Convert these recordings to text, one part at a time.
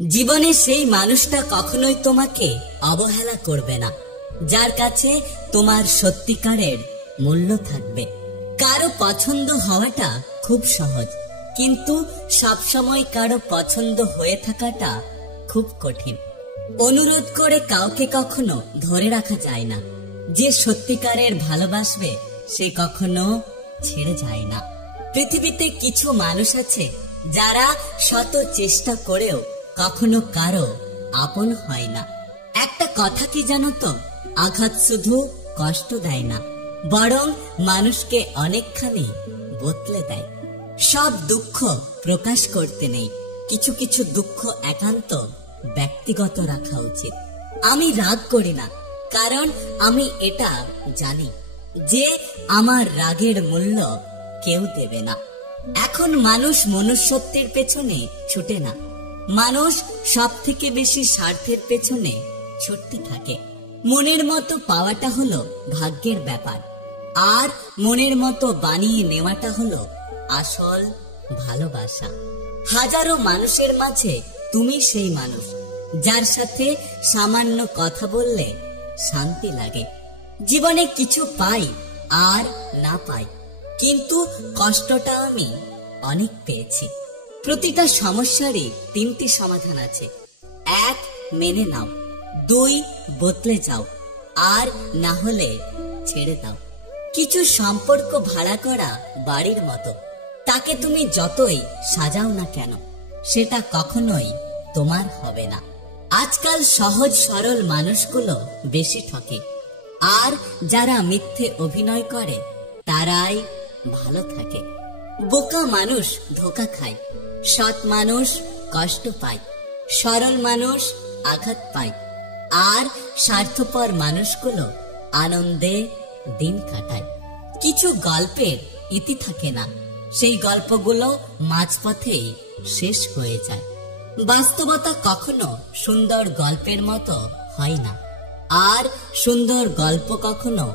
জীবনে সেই মানুষটা কখনোই তোমাকে অবহেলা করবে না, যার কাছে তোমার সত্যিকারের মূল্য থাকবে। কারো পছন্দ হওয়াটা খুব সহজ, কিন্তু সবসময় কারো পছন্দ হয়ে থাকাটা খুব কঠিন। অনুরোধ করে কাউকে কখনো ধরে রাখা যায় না। যে সত্যিকারের ভালোবাসবে সে কখনো ছেড়ে যায় না। পৃথিবীতে কিছু মানুষ আছে যারা শত চেষ্টা করেও কখনো কারো আপন হয় না। একটা কথা কি জানো তো, আঘাত শুধু কষ্ট দেয় না, বরং মানুষকে অনেকখানি বদলে দেয়। সব দুঃখ প্রকাশ করতে নেই, কিছু কিছু দুঃখ একান্ত ব্যক্তিগত রাখা উচিত। আমি রাগ করি না, কারণ আমি এটা জানি যে আমার রাগের মূল্য কেউ দেবে না। এখন মানুষ মনুষ্যত্বের পেছনে ছুটে না, মানুষ সব থেকে বেশি স্বার্থের পেছনে ছুটতে থাকে। মনের মতো পাওয়াটা হলো ভাগ্যের ব্যাপার, আর মনের মতো বানিয়ে নেওয়াটা হলো আসল ভালোবাসা। হাজারো মানুষের মাঝে তুমি সেই মানুষ যার সাথে সামান্য কথা বললে শান্তি লাগে। জীবনে কিছু পাই আর না পাই, কিন্তু কষ্টটা আমি অনেক পেয়েছি। প্রতিটা সমস্যারই তিনটি সমাধান আছে। 1, মেনে নাও। 2, বদলে যাও। আর না হলে ছেড়ে দাও। কিছু সম্পর্ক ভাড়া করা বাড়ির মতো, তাকে তুমি যতই সাজাও না কেন সেটা কখনোই তোমার হবে না। আজকাল সহজ সরল মানুষগুলো বেশি ঠকে, আর যারা মিথ্যে অভিনয় করে তারাই ভালো থাকে। বোকা মানুষ ধোঁকা খায়, সৎ মানুষ কষ্ট পায়, সরল মানুষ আঘাত পায়, আর স্বার্থপর মানুষগুলো আনন্দে দিন কাটায়। কিছু গল্পের ইতি থাকে না, সেই গল্পগুলো মাঝপথেই শেষ হয়ে যায়। বাস্তবতা কখনো সুন্দর গল্পের মতো হয় না, আর সুন্দর গল্প কখনো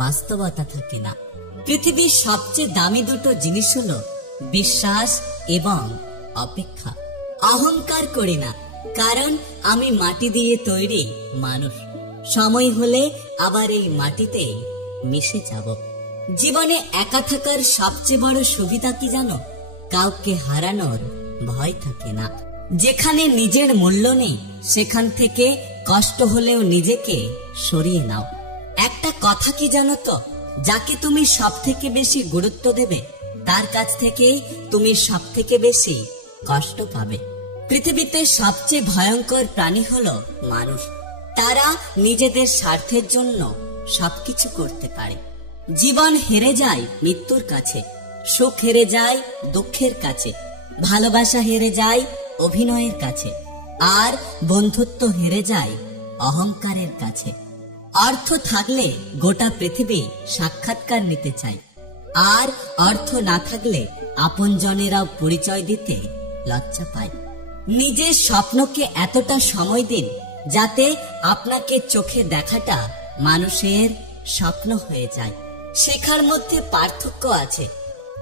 বাস্তবতা থাকে না। পৃথিবীর সবচেয়ে দামি দুটো জিনিস হলো বিশ্বাস এবং অপেক্ষা। অহংকার করি না, কারণ আমি মাটি দিয়ে তৈরি মানুষ। সময় হলে আবার এই মাটিতে মিশে যাব। জীবনে একা থাকার সবচেয়ে বড় সুবিধা কি জানো? কাউকে হারানোর ভয় থাকে না। যেখানে নিজের মূল্য নেই সেখান থেকে কষ্ট হলেও নিজেকে সরিয়ে নাও। একটা কথা কি জানো তো, যাকে তুমি সব থেকে বেশি গুরুত্ব দেবে তার কাছ থেকেই তুমি সব থেকে বেশি কষ্ট পাবে। পৃথিবীতে সবচেয়ে ভয়ঙ্কর প্রাণী হলো মানুষ। তারা নিজেদের স্বার্থের জন্য সবকিছু করতে পারে। জীবন হেরে যায় মৃত্যুর কাছে, সুখ হেরে যায় দুঃখের কাছে, ভালোবাসা হেরে যায় অভিনয়ের কাছে, আর বন্ধুত্ব হেরে যায় অহংকারের কাছে। অর্থ থাকলে গোটা পৃথিবী সাক্ষাৎকার নিতে চায়, আর অর্থ না থাকলে আপনজনেরাও পরিচয় দিতে লজ্জা পায়। নিজের স্বপ্নকে এতটা সময় দিন যাতে আপনাকে চোখে দেখাটা মানুষের স্বপ্ন হয়ে যায়। শেখার মধ্যে পার্থক্য আছে,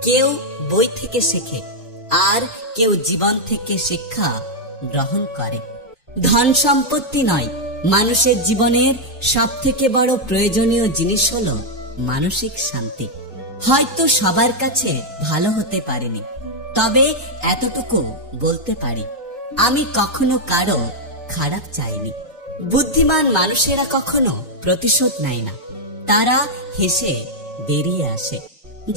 কেউ বই থেকে শেখে আর কেউ জীবন থেকে শিক্ষা গ্রহণ করে। ধন সম্পত্তি নয়, মানুষের জীবনের সব থেকে বড় প্রয়োজনীয় জিনিস হলো মানসিক শান্তি। হয়তো সবার কাছে ভালো হতে পারিনি, তবে এতটুকু বলতে পারি আমি কখনো কারো খারাপ চাইনি। বুদ্ধিমান মানুষেরা কখনো প্রতিশোধ নেয় না, তারা হেসে বেরিয়ে আসে।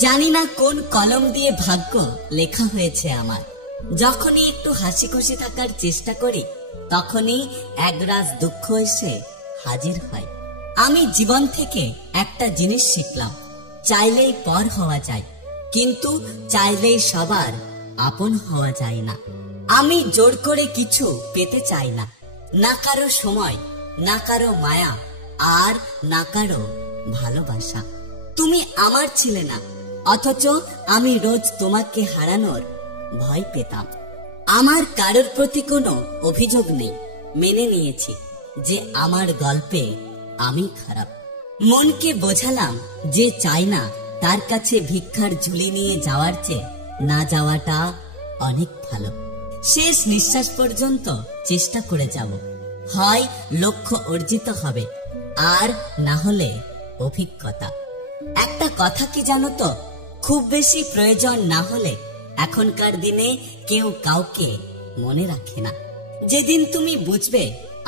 জানি না কোন কলম দিয়ে ভাগ্য লেখা হয়েছে আমার। যখনই একটু হাসি খুশি থাকার চেষ্টা করি তখনই একরাশ দুঃখ এসে হাজির হয়। আমি জীবন থেকে একটা জিনিস শিখলাম, চাইলেই পর হওয়া যায়, কিন্তু চাইলেই সবার আপন হওয়া যায় না। আমি জোর করে কিছু পেতে চাই না, না কারো সময়, না কারো মায়া, আর না কারো ভালোবাসা। তুমি আমার ছিলে না, অথচ আমি রোজ তোমাকে হারানোর ভয় পেতাম। আমার কারোর প্রতি কোনো অভিযোগ নেই, মেনে নিয়েছি যে আমার গল্পে আমি খারাপ। মনকে বোঝালাম যে চাই না তার কাছে ভিক্ষার ঝুলি নিয়ে যাওয়ার চেয়ে না যাওয়াটা অনেক ভালো। শেষ নিঃশ্বাস পর্যন্ত চেষ্টা করে যাব। হয় লক্ষ্য অর্জিত হবে, আর না হলে অভিজ্ঞতা। একটা কথা কি জানো তো, খুব বেশি প্রয়োজন না হলে এখনকার দিনে কেউ কাউকে মনে রাখে না। যেদিন তুমি বুঝবে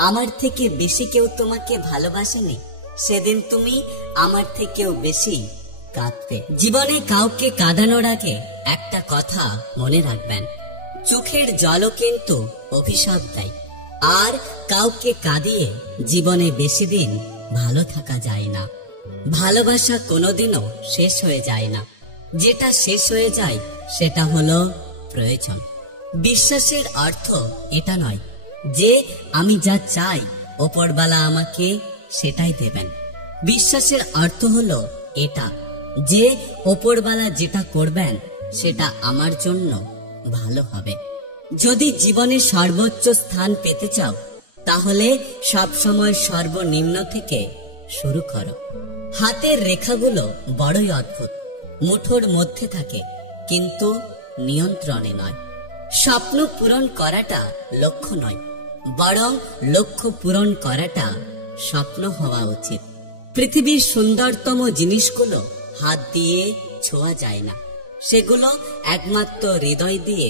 আমার থেকে বেশি কেউ তোমাকে ভালোবাসেনি, সেদিন তুমি আমার থেকেও বেশি কাঁদবে। জীবনে কাউকে কাঁদানোর আগে একটা কথা মনে রাখবেন, চোখের জলও কিন্তু অভিশাপ দেয়। আর কাউকে কাঁদিয়ে জীবনে বেশি দিন ভালো থাকা যায় না। ভালোবাসা কোনোদিনও শেষ হয়ে যায় না। যেটা শেষ হয়ে যায় সেটা হলো প্রয়োজন। বিশ্বাসের অর্থ এটা নয় যে আমি যা চাই ওপরওয়ালা আমাকে সেটাই দেবেন। বিশ্বাসের অর্থ হলো এটা যে ওপরওয়ালা যেটা করবেন সেটা আমার জন্য ভালো হবে। যদি জীবনে সর্বোচ্চ স্থান পেতে চাও, তাহলে সবসময় সর্বনিম্ন থেকে শুরু করো। হাতের রেখাগুলো বড়ই অদ্ভুত, মুঠোর মধ্যে থাকে কিন্তু নিয়ন্ত্রণে নয়। স্বপ্ন পূরণ করাটা লক্ষ্য নয়, বরং লক্ষ্য পূরণ করাটা স্বপ্ন হওয়া উচিত। পৃথিবীর সুন্দরতম জিনিসগুলো হাত দিয়ে ছোঁয়া যায় না, সেগুলো একমাত্র হৃদয় দিয়ে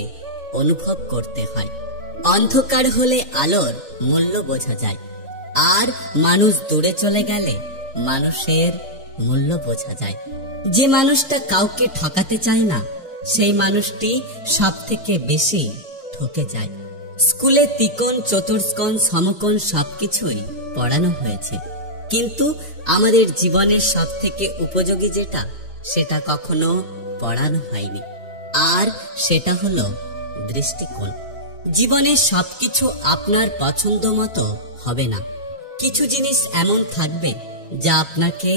অনুভব করতে হয়। অন্ধকার হলে আলোর মূল্য বোঝা যায়, আর মানুষ দূরে চলে গেলে মানুষের মূল্য বোঝা যায়। যে মানুষটা কাউকে ঠকাতে চায় না, সেই মানুষটি সব থেকে বেশি ঠকে যায়। স্কুলে ত্রিকোণ, চতুষ্কোণ, সমকোণ সবকিছুই পড়ানো হয়েছে, কিন্তু আমাদের জীবনের সব থেকে উপযোগী যেটা, সেটা কখনো পড়ানো হয়নি। আর সেটা হলো দৃষ্টিকোণ। জীবনে সবকিছু আপনার পছন্দ মতো হবে না। কিছু জিনিস এমন থাকবে যা আপনাকে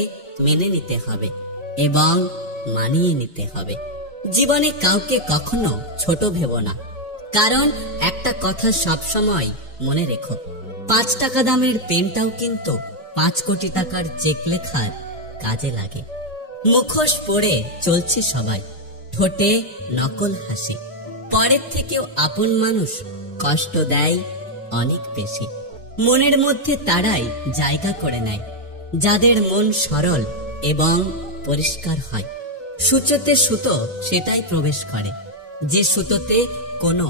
মেনে নিতে হবে এবং মানিয়ে নিতে হবে। জীবনে কাউকে কখনো ছোট ভেবো না, কারণ একটা কথা সবসময় মনে রেখো, 5 টাকা দামের পেনটাও কিন্তু 5 কোটি টাকার চেক লেখার কাজে লাগে। মুখোশ পরে চলছে সবাই, ঠোঁটে নকল হাসি। পরের থেকেও আপন মানুষ কষ্ট দেয় অনেক বেশি। মনের মধ্যে তারাই জায়গা করে নেয় যাদের মন সরল এবং পরিষ্কার হয়। সূচোতে সুতো সেটাই প্রবেশ করে যে সুতোতে কোনো